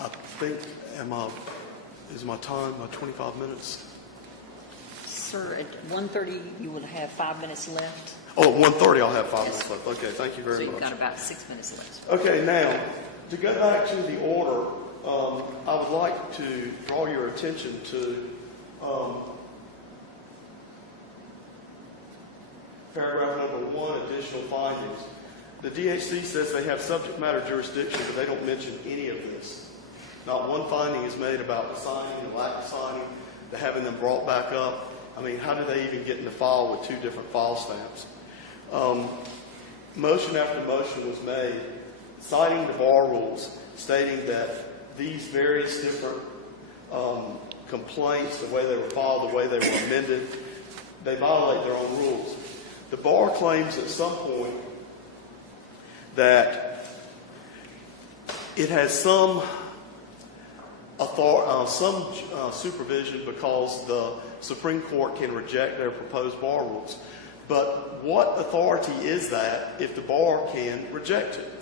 I think, is my time, my 25 minutes? Sir, at 1:30, you will have 5 minutes left. Oh, at 1:30 I'll have 5 Yes. minutes left. Okay, thank you very So much. you've got about 6 minutes left. Okay, now, to go back to the order, I would like to draw your attention to paragraph number 1, additional findings. The DHC says they have subject matter jurisdiction, but they don't mention any of this. Not one finding is made about the signing, the lack of signing, the having them brought back up. I mean, how do they even get in the file with 2 different file stamps? Motion after motion was made citing the bar rules, stating that these various different complaints, the way they were filed, the way they were amended, they violate their own rules. The bar claims at some point that it has some supervision because the Supreme Court can reject their proposed bar rules. But what authority is that if the bar can reject it?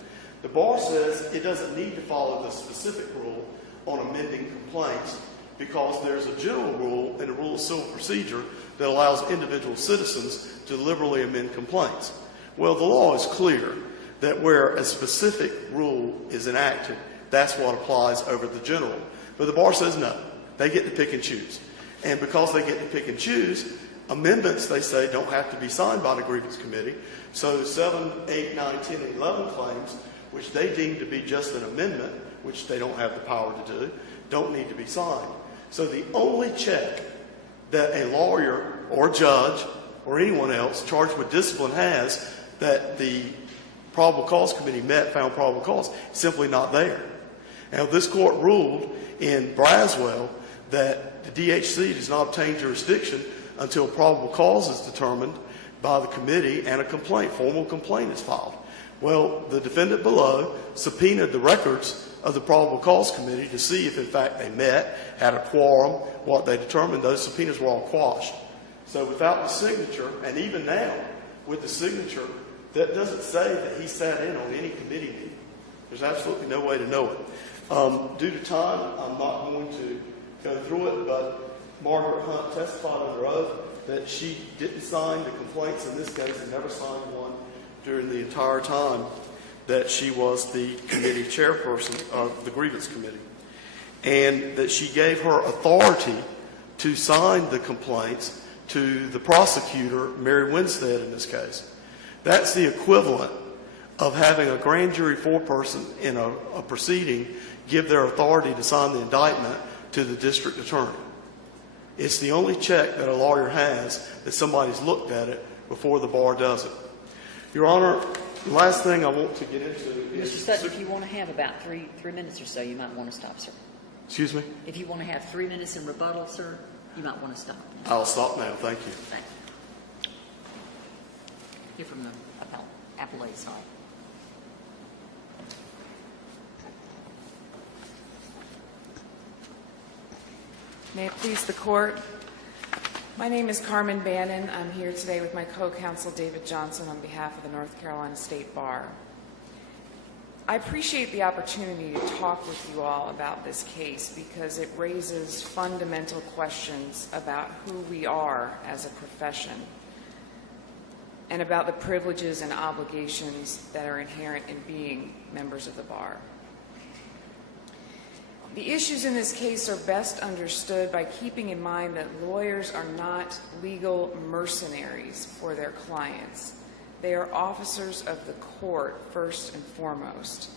The bar says it doesn't need to follow the specific rule on amending complaints because there's a general rule in the Rule of Civil Procedure that allows individual citizens to liberally amend complaints. Well, the law is clear that where a specific rule is enacted, that's what applies over the general. But the bar says no. They get to pick and choose. And because they get to pick and choose, amendments, they say, don't have to be signed by the grievance committee. So 7, 8, 9, 10, and 11 claims, which they deem to be just an amendment, which they don't have the power to do, don't need to be signed. So the only check that a lawyer or judge or anyone else charged with discipline has that the probable cause committee found probable cause, simply not there. Now, this court ruled in Braswell that the DHC does not obtain jurisdiction until probable cause is determined by the committee and a formal complaint is filed. Well, the defendant below subpoenaed the records of the probable cause committee to see if in fact they met, had a quorum, what they determined. Those subpoenas were all quashed. So without the signature, and even now with the signature, that doesn't say that he sat in on any committee meeting. There's absolutely no way to know it. Due to time, I'm not going to go through it, but Margaret Hunt testified under oath that she didn't sign the complaints in this case and never signed one during the entire time that she was the committee chairperson of the grievance committee, and that she gave her authority to sign the complaints to the prosecutor, Mary Winstead, in this case. That's the equivalent of having a grand jury foreperson in a proceeding give their authority to sign the indictment to the district attorney. It's the only check that a lawyer has that somebody's looked at it before the bar does it. Your Honor, the last thing I want to get into is... Mr. Sutton, if you want to have about three minutes or so, you might want to stop, sir. Excuse me? If you want to have 3 minutes in rebuttal, sir, you might want to stop. I'll stop now. Thank you. Thank you. Hear from the appellate side. May it please the Court. My name is Carmen Bannon. I'm here today with my co-counsel David Johnson on behalf of the North Carolina State Bar. I appreciate the opportunity to talk with you all about this case because it raises fundamental questions about who we are as a profession and about the privileges and obligations that are inherent in being members of the bar. The issues in this case are best understood by keeping in mind that lawyers are not legal mercenaries for their clients. They are officers of the court first and foremost.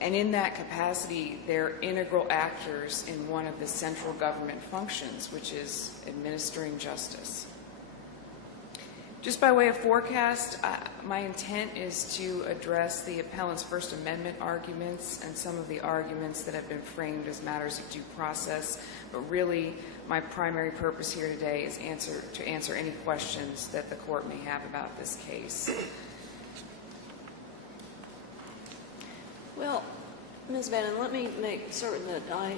And in that capacity, they're integral actors in one of the central government functions, which is administering justice. Just by way of forecast, my intent is to address the appellant's First Amendment arguments and some of the arguments that have been framed as matters of due process, but really my primary purpose here today is to answer any questions that the Court may have about this case. Well, Ms. Bannon, let me make certain that I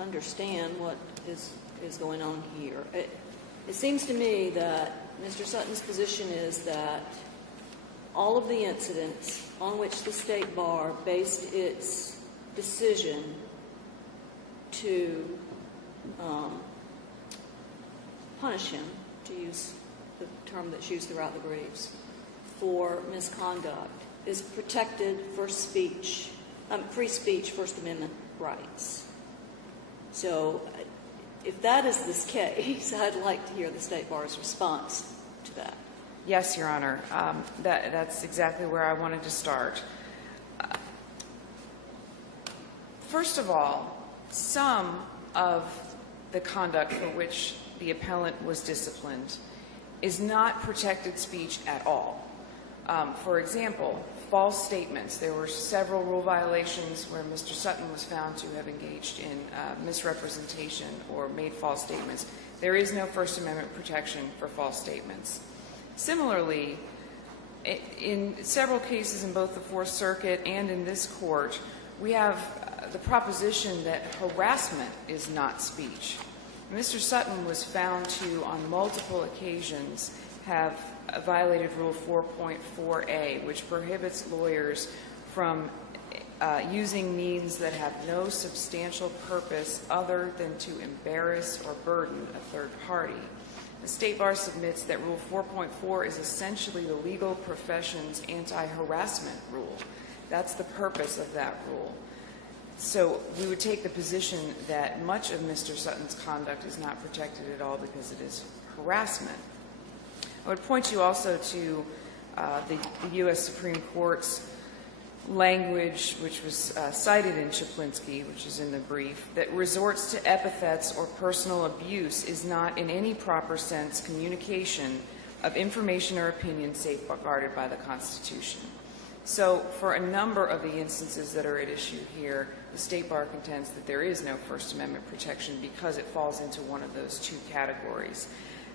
understand what is going on here. It seems to me that Mr. Sutton's position is that all of the incidents on which the State Bar based its decision to punish him, to use the term that's used throughout the briefs, for misconduct is protected for speech, free speech, First Amendment rights. So if that is this case, I'd like to hear the State Bar's response to that. Yes, Your Honor. That's exactly where I wanted to start. First of all, some of the conduct for which the appellant was disciplined is not protected speech at all. For example, false statements. There were several rule violations where Mr. Sutton was found to have engaged in misrepresentation or made false statements. There is no First Amendment protection for false statements. Similarly, in several cases in both the Fourth Circuit and in this court, we have the proposition that harassment is not speech. Mr. Sutton was found to, on multiple occasions, have violated Rule 4.4a, which prohibits lawyers from using means that have no substantial purpose other than to embarrass or burden a third party. The State Bar submits that Rule 4.4 is essentially the legal profession's anti-harassment rule. That's the purpose of that rule. So we would take the position that much of Mr. Sutton's conduct is not protected at all because it is harassment. I would point you also to the U.S. Supreme Court's language, which was cited in Chaplinsky, which is in the brief, that resorts to epithets or personal abuse is not in any proper sense communication of information or opinion safeguarded by the Constitution. So for a number of the instances that are at issue here, the State Bar contends that there is no First Amendment protection because it falls into one of those two categories.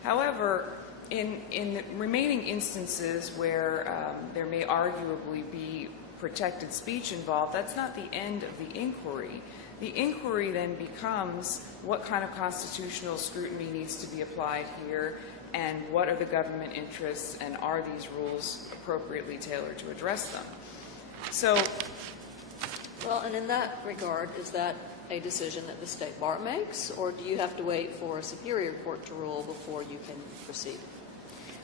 However, in the remaining instances where there may arguably be protected speech involved, that's not the end of the inquiry. The inquiry then becomes what kind of constitutional scrutiny needs to be applied here, and what are the government interests, and are these rules appropriately tailored to address them? So, well, and in that regard, is that a decision that the State Bar makes, or do you have to wait for a superior court to rule before you can proceed?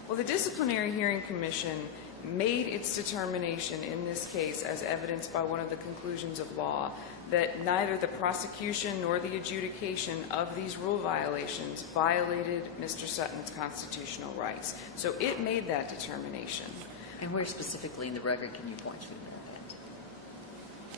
well, the Disciplinary Hearing Commission made its determination in this case, as evidenced by one of the conclusions of law, that neither the prosecution nor the adjudication of these rule violations violated Mr. Sutton's constitutional rights. So it made that determination. And where specifically in the record can you point to